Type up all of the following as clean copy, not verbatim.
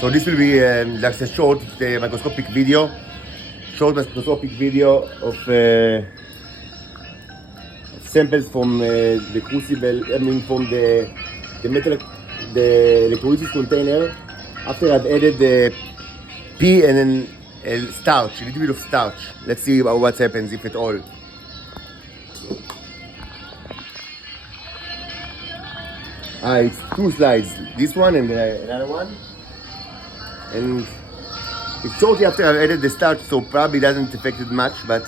So this will be like a short microscopic video of samples from the crucible, from the metal, the electrolysis container. After I've added the pea and then starch, a little bit of starch. Let's see what happens, if at all. It's two slides, this one and another one. And it's shortly after I've added the starch, so probably doesn't affect it much, but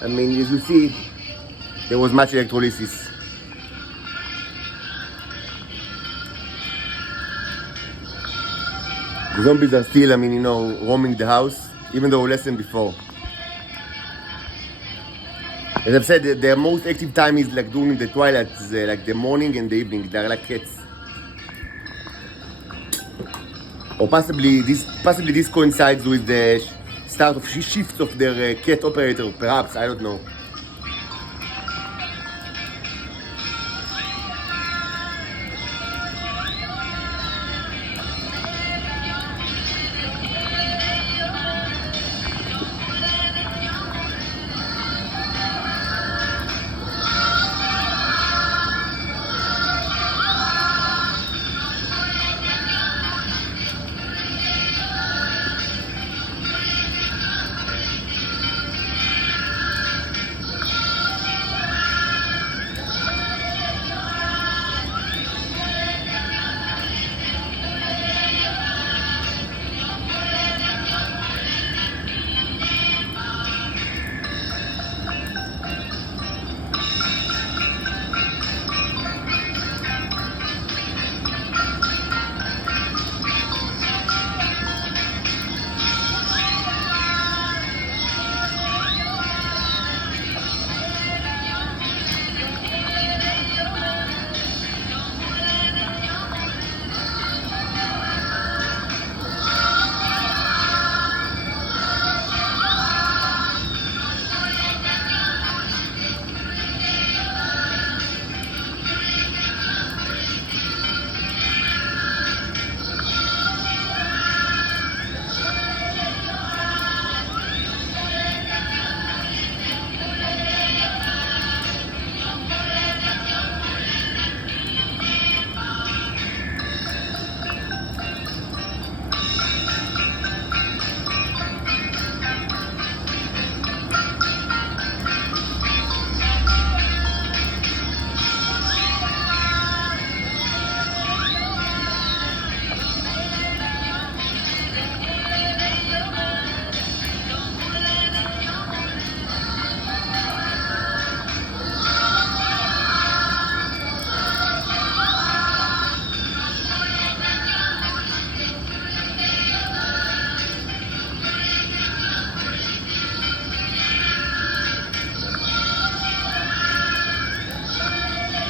I mean, as you see, there was much electrolysis. The zombies are still, roaming the house, even though less than before. As I've said, their most active time is like during the twilight, like the morning and the evening. They're like cats. Or possibly this coincides with the start of shifts of their cat operator, perhaps, I don't know.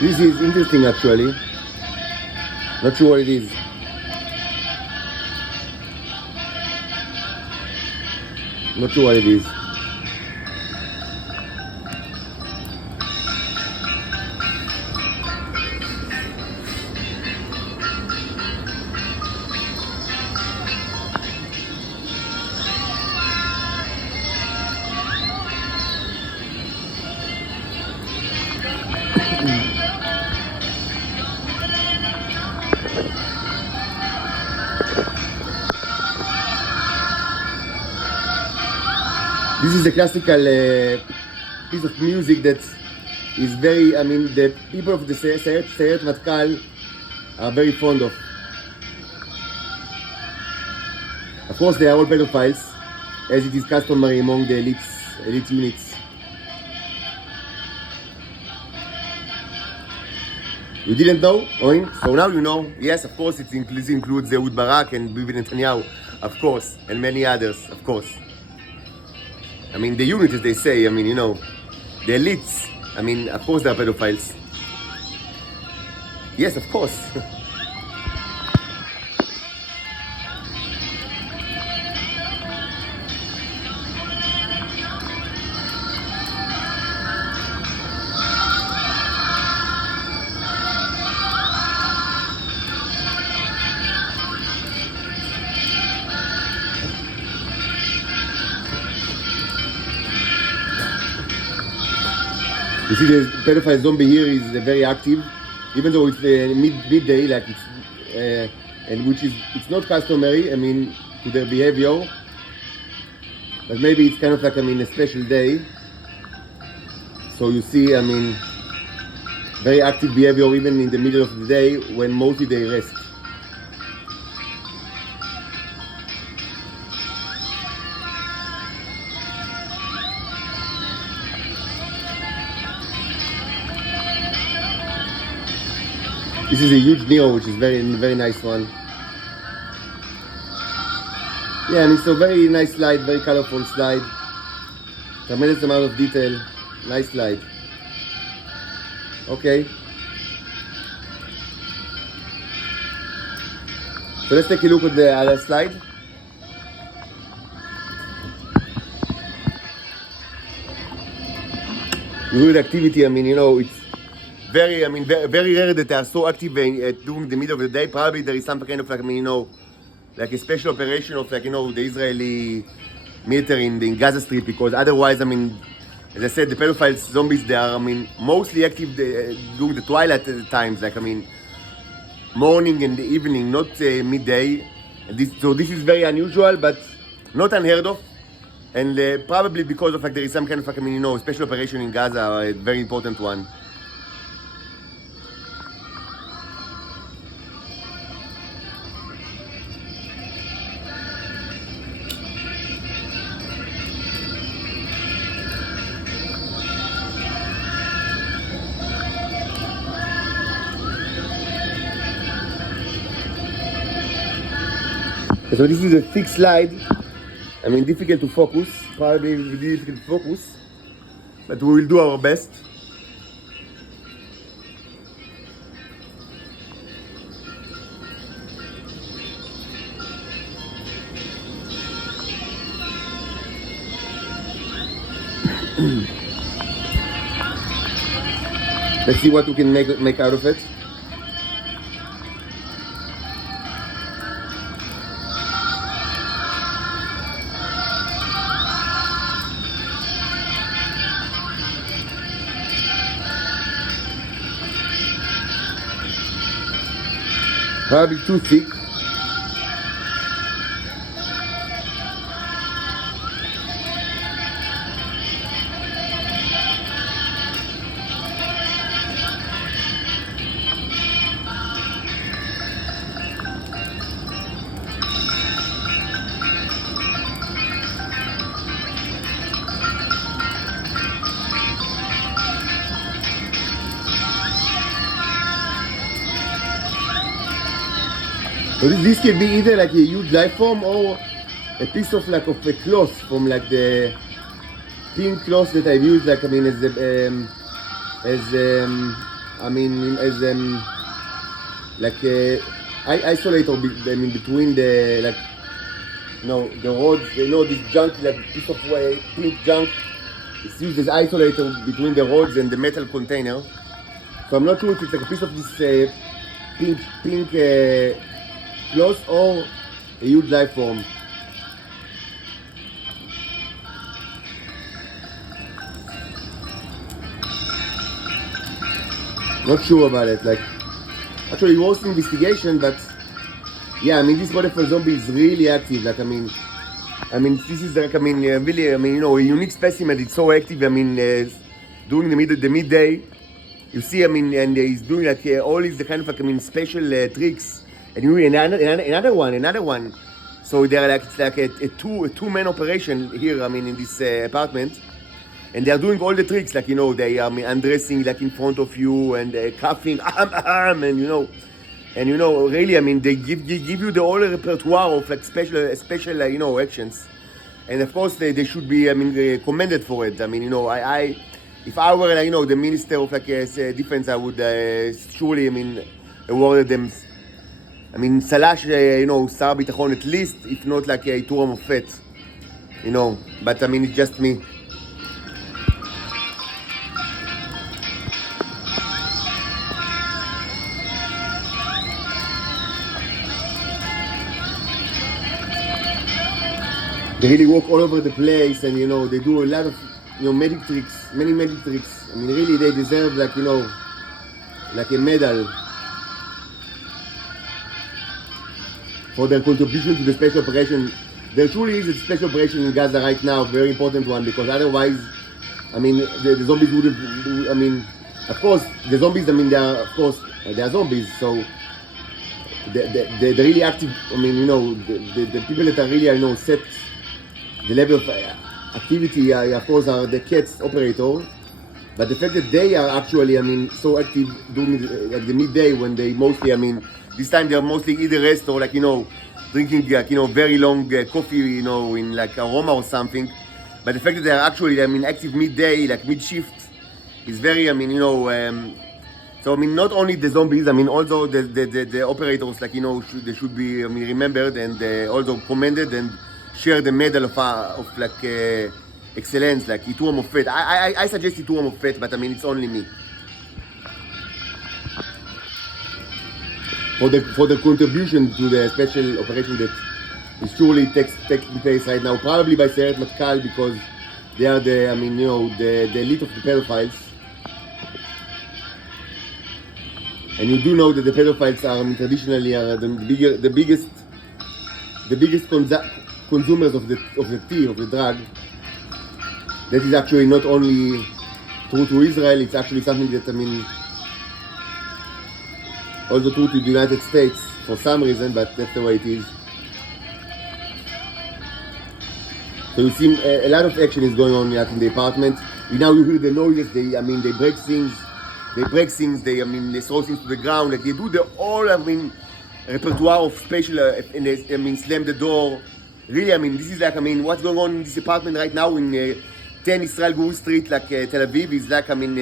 This is interesting, actually. Not sure what it is. Not sure what it is. This is a classical piece of music that is very, the people of the Sayeret Matkal are very fond of. Of course, they are all pedophiles, as it is customary among the elite units. You didn't know, Oin? So now you know. Yes, of course, it includes Ehud Barak and Bibi Netanyahu, of course, and many others, of course. The unit, as they say, the elites, of course they are pedophiles. Yes, of course. You see the pedophile zombie here is very active, even though it's midday, like it's and which is it's not customary. I mean, to their behavior, but maybe it's kind of like a special day. So you see, very active behavior even in the middle of the day when mostly they rest. This is a huge Neo, which is very nice one. Yeah, so very nice slide, very colorful slide. Tremendous amount of detail. Nice slide. Okay. So let's take a look at the other slide. Good activity. It's very rare that they are so active during the middle of the day. Probably there is some kind of like a special operation of the Israeli military in Gaza Strip, because otherwise, as I said, the pedophile zombies, they are mostly active during the twilight times, morning and the evening, not midday. So this is very unusual, but not unheard of. And probably because of there is some kind of special operation in Gaza, a very important one. So this is a thick slide. Difficult to focus. Probably difficult to focus, but we will do our best. Let's see what we can make out of it. Probably too thick. So this can be either like a huge life form or a piece of a cloth from the pink cloth that I've used as isolator between the the rods. This junk, piece of pink junk. It's used as isolator between the rods and the metal container. So I'm not sure if it's a piece of this pink cloth or a huge life form. Not sure about it. Actually, it was an investigation, but yeah, this wonderful zombie is really active. This is really, a unique specimen. It's so active. During the midday, you see. And he's doing all these kind of special tricks. And another one. So they're it's a two-man operation here. In this apartment, and they are doing all the tricks. They are undressing in front of you and coughing, and really, they give you the whole repertoire of special actions. And of course, they should be commended for it. I if I were the minister of defense, I would surely award them. צל"ש, שר הביטחון at least, if not עיטור המופת, but it's just me. They really walk all over the place, and they do a lot of magic tricks. many tricks. I mean, really, they deserve like, you know, like a medal for their contribution to the special operation. There truly is a special operation in Gaza right now, very important one, because otherwise, I mean, the zombies would have, I mean, of course, the zombies, I mean, they are zombies, so the really active, I mean, you know, the people that are really, you know, set the level of activity, of course, are the cats operator, but the fact that they are actually, I mean, so active during like the midday when they mostly, I mean, this time they're mostly either rest or like, you know, drinking like, you know, very long coffee, you know, in like aroma or something. But the fact that they're actually, I mean, active midday, like mid-shift, is very, I mean, you know, so I mean, not only the zombies, I mean, also the operators, like, you know, they should be, I mean, remembered and also commended and share the medal of like excellence, like Itur Mofet. I suggest Itur Mofet, but I mean, it's only me. For the contribution to the special operation that is surely taking place right now, probably by Sayeret Matkal, because they are the, I mean, you know, the elite of the pedophiles. And you do know that the pedophiles are, I mean, traditionally are the biggest consumers of the tea, of the drug. That is actually not only true to Israel, it's actually something that, I mean, also true to the United States for some reason, but that's the way it is. So you see a lot of action is going on in the apartment. Now you hear the noises, they break things, I mean, they throw things to the ground, like they do the whole, I mean, repertoire of special, and they, I mean, slam the door. Really, I mean, this is like, I mean, what's going on in this apartment right now in 10 Israel Guru Street, like Tel Aviv, is like, I mean,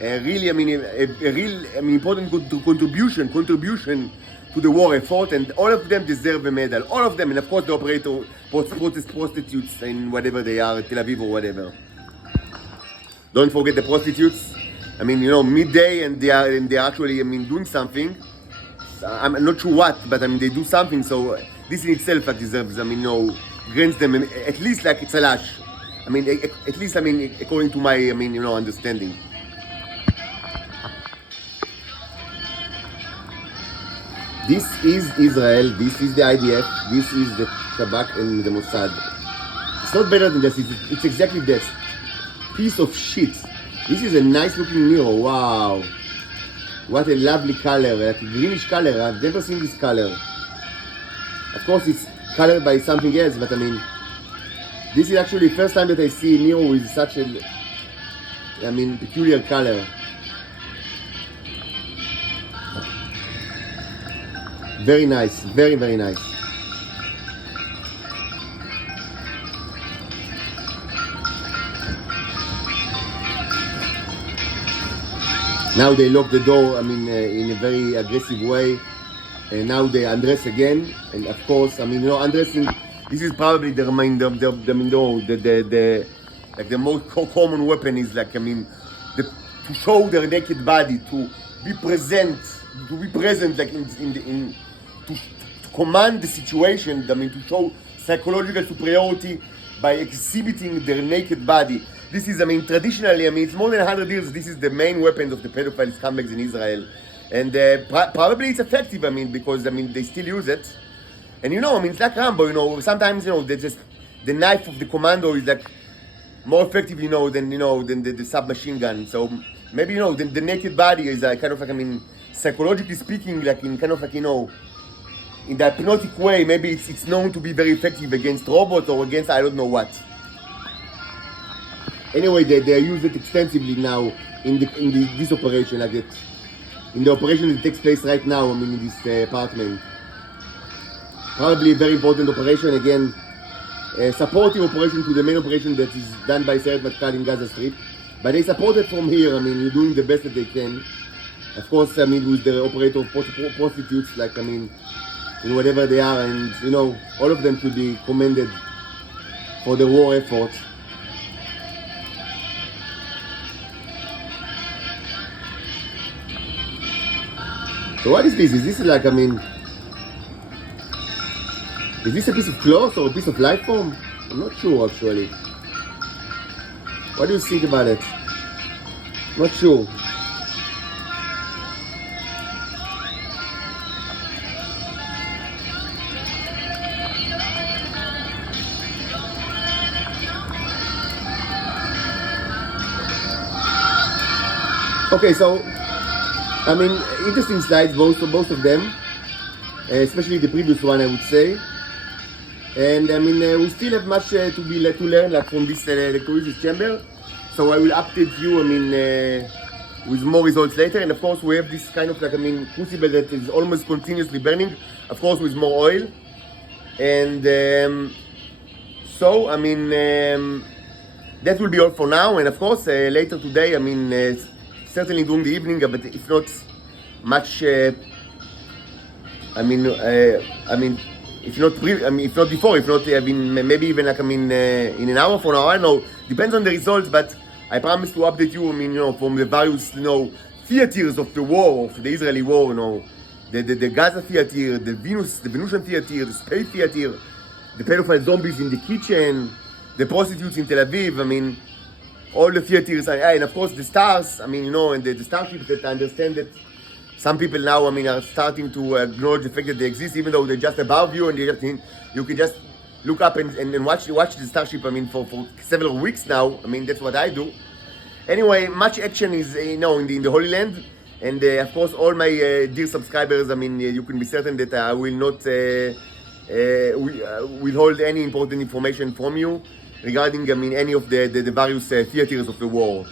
really, I mean, a real, I mean, important contribution to the war effort, and all of them deserve a medal. All of them, and of course the operator, prostitutes in whatever they are, Tel Aviv or whatever. Don't forget the prostitutes. I mean, you know, midday, and they are actually, I mean, doing something. I'm not sure what, but I mean, they do something. So this in itself deserves, I mean, you know, grants them at least like it's a lash. I mean, at least, I mean, according to my, I mean, you know, understanding. This is Israel, this is the IDF, this is the Shabak and the Mossad. It's not better than this, it's exactly that. Piece of shit. This is a nice looking mirror, wow. What a lovely color, like a greenish color, I've never seen this color. Of course it's colored by something else, but I mean, this is actually the first time that I see a mirror with such a, I mean, peculiar color. Very nice, very, very nice. Now they lock the door, I mean, in a very aggressive way. And now they undress again. And of course, I mean, you know, undressing, this is probably the reminder of the like the most common weapon is like, I mean, to show their naked body, to be present like to command the situation, I mean, to show psychological superiority by exhibiting their naked body. This is, I mean, traditionally, I mean, it's more than 100 years, this is the main weapon of the pedophile scumbags in Israel. And probably it's effective, I mean, because, I mean, they still use it. And you know, I mean, it's like Rambo, you know, sometimes, you know, the knife of the commando is like more effective, you know, than the submachine gun. So maybe, you know, the naked body is kind of like, I mean, psychologically speaking, like in kind of like, you know, in the hypnotic way, maybe it's known to be very effective against robots or against I don't know what. Anyway, they use it extensively now in this operation, like that. In the operation that takes place right now, I mean, in this apartment. Probably a very important operation, again, a supportive operation to the main operation that is done by Sayeret Matkal in Gaza Strip. But they support it from here, I mean, they're doing the best that they can. Of course, I mean, with the operator of prostitutes, like, I mean, in whatever they are, and, you know, all of them should be commended for the war effort. So what is this? Is this like, I mean, is this a piece of cloth or a piece of life form? I'm not sure, actually. What do you think about it? Not sure. Okay, so I mean, interesting slides, both of them, especially the previous one, I would say. And I mean, we still have much to learn, like from this electrolysis chamber. So I will update you, I mean, with more results later. And of course, we have this kind of like, I mean, crucible that is almost continuously burning, of course, with more oil. And so, I mean, that will be all for now. And of course, later today, I mean, certainly during the evening, but if not much, if not before, if not, maybe even like, in an hour from now, I don't know, depends on the results, but I promise to update you, from the various, theaters of the war, of the Israeli war, the Gaza theater, the Venusian theater, the space theater, the pedophile zombies in the kitchen, the prostitutes in Tel Aviv, all the theaters, and of course the stars, and the starships that I understand that some people now, are starting to acknowledge the fact that they exist, even though they're just above you, and you can just look up and watch the starship, for several weeks now. That's what I do. Anyway, much action is, in the Holy Land, and of course, all my dear subscribers, you can be certain that I will not withhold any important information from you regarding, any of the various theaters of the war.